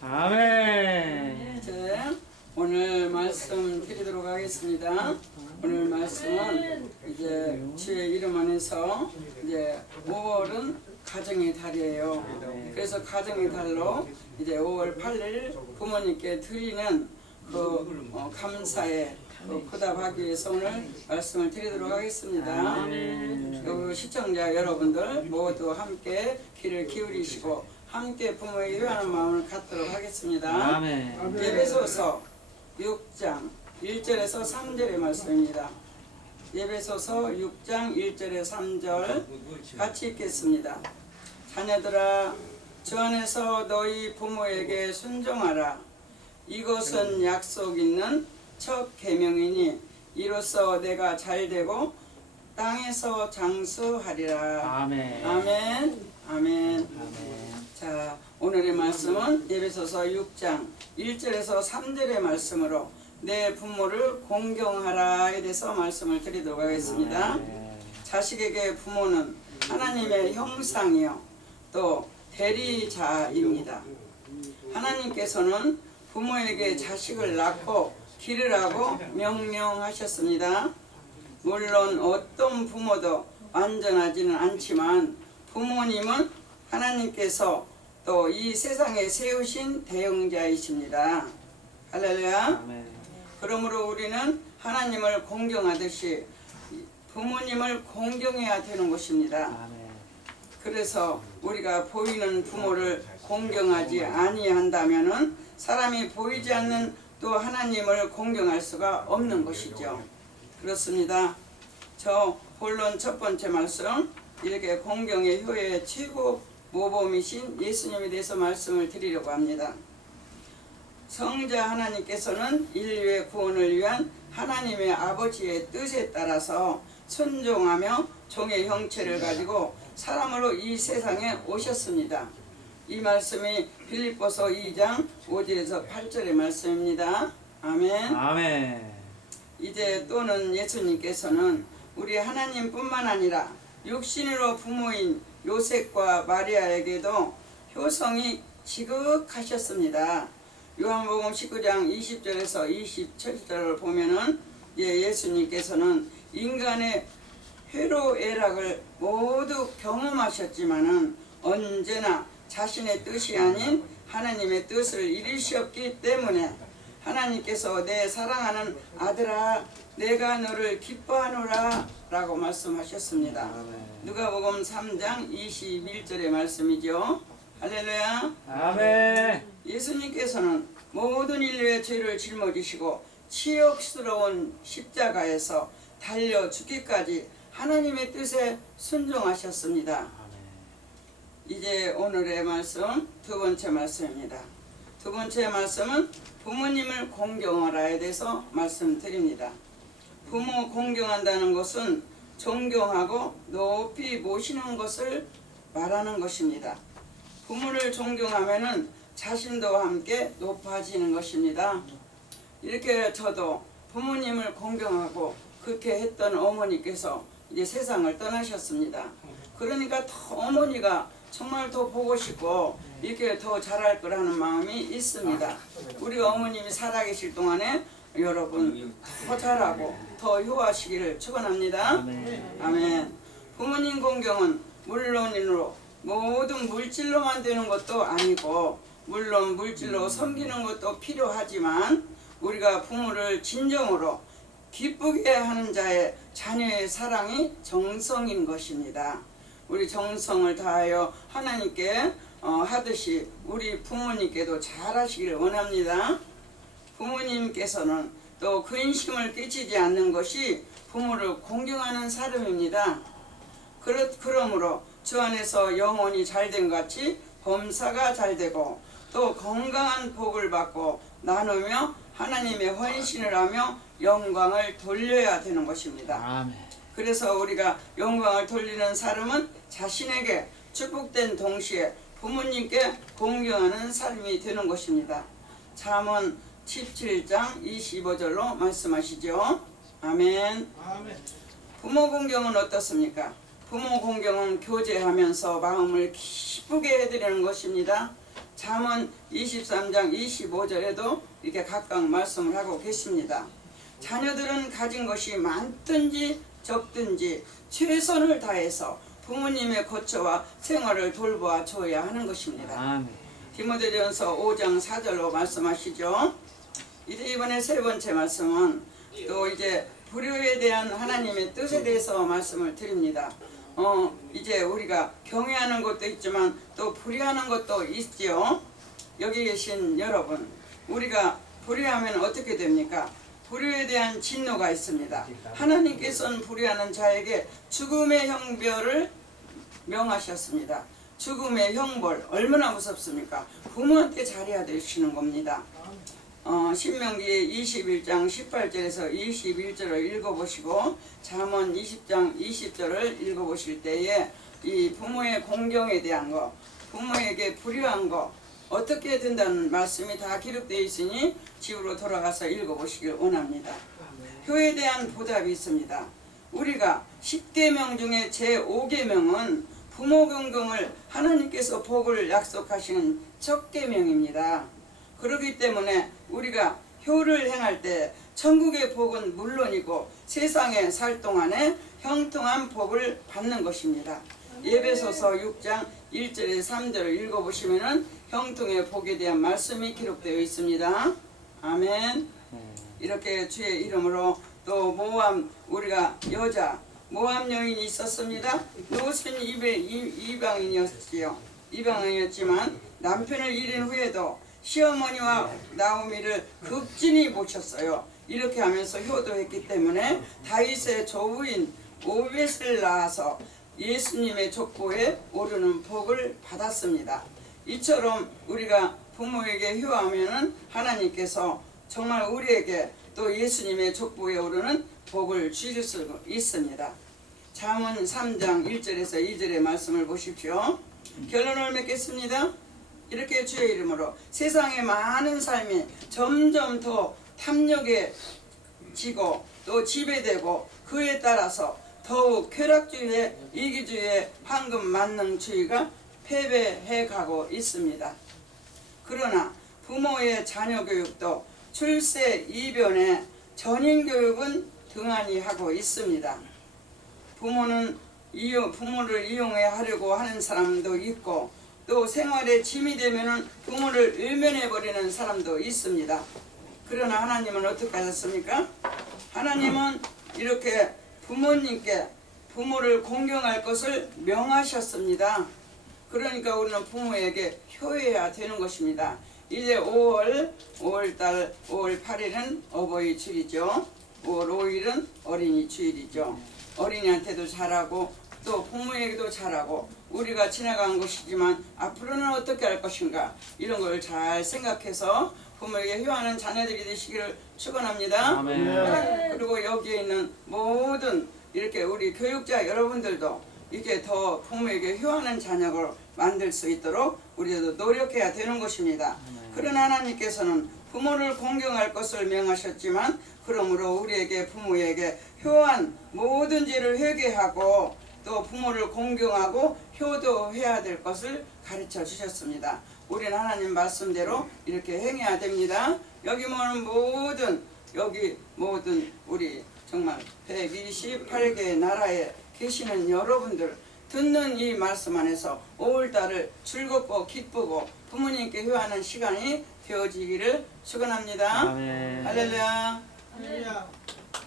아멘. 이제 오늘 말씀 드리도록 하겠습니다. 오늘 말씀은 이제 주의 이름 안에서 이제 5월은 가정의 달이에요. 그래서 가정의 달로 이제 5월 8일 부모님께 드리는 그 감사의 보답하기 위해서 오늘 말씀을 드리도록 하겠습니다. 시청자 여러분들 모두 함께 귀를 기울이시고 함께 부모의 유하는 마음을 갖도록 하겠습니다. 아멘. 예배소서 6장 1절에서 3절의 말씀입니다. 예배소서 6장 1절에 3절 같이 읽겠습니다. 자녀들아, 주 안에서 너희 부모에게 순종하라. 이것은 약속 있는 첫 계명이니 이로써 내가 잘되고 땅에서 장수하리라. 아멘. 아멘. 아멘. 아멘. 자, 오늘의 말씀은 예배소서 6장 1절에서 3절의 말씀으로 내 부모를 공경하라에 대해서 말씀을 드리도록 하겠습니다. 자식에게 부모는 하나님의 형상이요 또 대리자입니다. 하나님께서는 부모에게 자식을 낳고 기르라고 명령하셨습니다. 물론 어떤 부모도 완전하지는 않지만 부모님은 하나님께서 또 이 세상에 세우신 대형자이십니다. 할렐루야. 아멘. 그러므로 우리는 하나님을 공경하듯이 부모님을 공경해야 되는 것입니다. 아멘. 그래서 우리가 보이는 부모를 공경하지 아니한다면은 사람이 보이지 않는 또 하나님을 공경할 수가 없는 것이죠. 그렇습니다. 저 본론 첫 번째 말씀, 이렇게 공경의 효의 최고 모범이신 예수님에 대해서 말씀을 드리려고 합니다. 성자 하나님께서는 인류의 구원을 위한 하나님의 아버지의 뜻에 따라서 순종하며 종의 형체를 가지고 사람으로 이 세상에 오셨습니다. 이 말씀이 빌립보서 2장 5절에서 8절의 말씀입니다. 아멘. 아멘. 이제 또는 예수님께서는 우리 하나님뿐만 아니라 육신으로 부모인 요셉과 마리아에게도 효성이 지극하셨습니다. 요한복음 19장 20절에서 27절을 보면은 예수님께서는 인간의 회로애락을 모두 경험하셨지만은 언제나 자신의 뜻이 아닌 하나님의 뜻을 이루셨기 때문에 하나님께서 내 사랑하는 아들아 내가 너를 기뻐하노라 라고 말씀하셨습니다. 누가복음 3장 21절의 말씀이죠. 할렐루야. 아멘. 예수님께서는 모든 인류의 죄를 짊어지시고 치욕스러운 십자가에서 달려 죽기까지 하나님의 뜻에 순종하셨습니다. 이제 오늘의 말씀 두 번째 말씀입니다. 두 번째 말씀은 부모님을 공경하라에 대해서 말씀드립니다. 부모 공경한다는 것은 존경하고 높이 모시는 것을 말하는 것입니다. 부모를 존경하면은 자신도 함께 높아지는 것입니다. 이렇게 저도 부모님을 공경하고 그렇게 했던 어머니께서 이제 세상을 떠나셨습니다. 그러니까 더 어머니가 정말 더 보고 싶고 이렇게 더 잘할 거라는 마음이 있습니다. 우리 어머님이 살아계실 동안에 여러분 더 잘하고 더 효하시기를 축원합니다. 아멘. 부모님 공경은 물론으로 모든 물질로만 되는 것도 아니고 물론 물질로 섬기는 것도 필요하지만 우리가 부모를 진정으로 기쁘게 하는 자의 자녀의 사랑이 정성인 것입니다. 우리 정성을 다하여 하나님께 하듯이 우리 부모님께도 잘하시기를 원합니다. 부모님께서는 또 근심을 끼치지 않는 것이 부모를 공경하는 사람입니다. 그러므로 주 안에서 영혼이 잘된 같이 범사가 잘되고 또 건강한 복을 받고 나누며 하나님의 헌신을 하며 영광을 돌려야 되는 것입니다. 아멘. 그래서 우리가 영광을 돌리는 사람은 자신에게 축복된 동시에 부모님께 공경하는 삶이 되는 것입니다. 잠언 17장 25절로 말씀하시죠. 아멘. 부모 공경은 어떻습니까? 부모 공경은 교제하면서 마음을 기쁘게 해드리는 것입니다. 잠언 23장 25절에도 이렇게 각각 말씀을 하고 계십니다. 자녀들은 가진 것이 많든지 적든지 최선을 다해서 부모님의 거처와 생활을 돌보아 줘야 하는 것입니다. 아멘. 디모데전서 5장 4절로 말씀하시죠. 이번에 세 번째 말씀은 또 이제 불효에 대한 하나님의 뜻에 대해서 말씀을 드립니다. 이제 우리가 경외하는 것도 있지만 또 불의하는 것도 있지요. 여기 계신 여러분, 우리가 불의하면 어떻게 됩니까? 불효에 대한 진노가 있습니다. 하나님께서는 불의하는 자에게 죽음의 형벌을 명하셨습니다. 죽음의 형벌 얼마나 무섭습니까? 부모한테 잘해야 되시는 겁니다. 신명기 21장 18절에서 21절을 읽어보시고 잠언 20장 20절을 읽어보실 때에 이 부모의 공경에 대한 거, 부모에게 불효한 거 어떻게 된다는 말씀이 다 기록되어 있으니 집으로 돌아가서 읽어보시길 원합니다. 효에 대한 보답이 있습니다. 우리가 10계명 중에 제5계명은 부모 공경을 하나님께서 복을 약속하시는 첫 계명입니다. 그렇기 때문에 우리가 효를 행할 때 천국의 복은 물론이고 세상에 살 동안에 형통한 복을 받는 것입니다. 에베소서 6장 1절에 3절을 읽어보시면 형통의 복에 대한 말씀이 기록되어 있습니다. 아멘. 이렇게 주의 이름으로 또 모함, 우리가 여자 모함 여인이 있었습니다. 롯은 이방인이었지요. 이방인이었지만 남편을 잃은 후에도 시어머니와 나오미를 극진히 모셨어요. 이렇게 하면서 효도했기 때문에 다윗의 조부인 오벳을 낳아서 예수님의 족보에 오르는 복을 받았습니다. 이처럼 우리가 부모에게 효하면은 하나님께서 정말 우리에게 또 예수님의 족보에 오르는 복을 주실 수 있습니다. 잠언 3장 1절에서 2절의 말씀을 보십시오. 결론을 맺겠습니다. 이렇게 주의 이름으로 세상의 많은 삶이 점점 더 탐욕해지고 또 지배되고 그에 따라서 더욱 쾌락주의에 이기주의에 황금 만능주의가 패배해 가고 있습니다. 그러나 부모의 자녀 교육도 출세 이변에 전인 교육은 등한히 하고 있습니다. 부모를 이용해 하려고 하는 사람도 있고 또 생활에 짐이 되면은 부모를 외면해 버리는 사람도 있습니다. 그러나 하나님은 어떻게 하셨습니까? 하나님은 이렇게 부모님께 부모를 공경할 것을 명하셨습니다. 그러니까 우리는 부모에게 효해야 되는 것입니다. 이제 5월달 5월 8일은 어버이 주일이죠. 5월 5일은 어린이 주일이죠. 어린이한테도 잘하고 또 부모에게도 잘하고 우리가 지나간 것이지만 앞으로는 어떻게 할 것인가 이런 걸 잘 생각해서 부모에게 효하는 자녀들이 되시기를 축원합니다. 아멘. 그리고 여기에 있는 모든 이렇게 우리 교육자 여러분들도 이렇게 더 부모에게 효하는 자녀를 만들 수 있도록 우리도 노력해야 되는 것입니다. 그러나 하나님께서는 부모를 공경할 것을 명하셨지만 그러므로 우리에게 부모에게 효한 모든 죄를 회개하고 또 부모를 공경하고 효도해야 될 것을 가르쳐 주셨습니다. 우리는 하나님 말씀대로 이렇게 행해야 됩니다. 여기 모든 우리 정말 128개 나라에 계시는 여러분들 듣는 이 말씀 안에서 5월달을 즐겁고 기쁘고 부모님께 효하는 시간이 되어지기를 축원합니다. 아멘. 할렐루야. 할렐루야.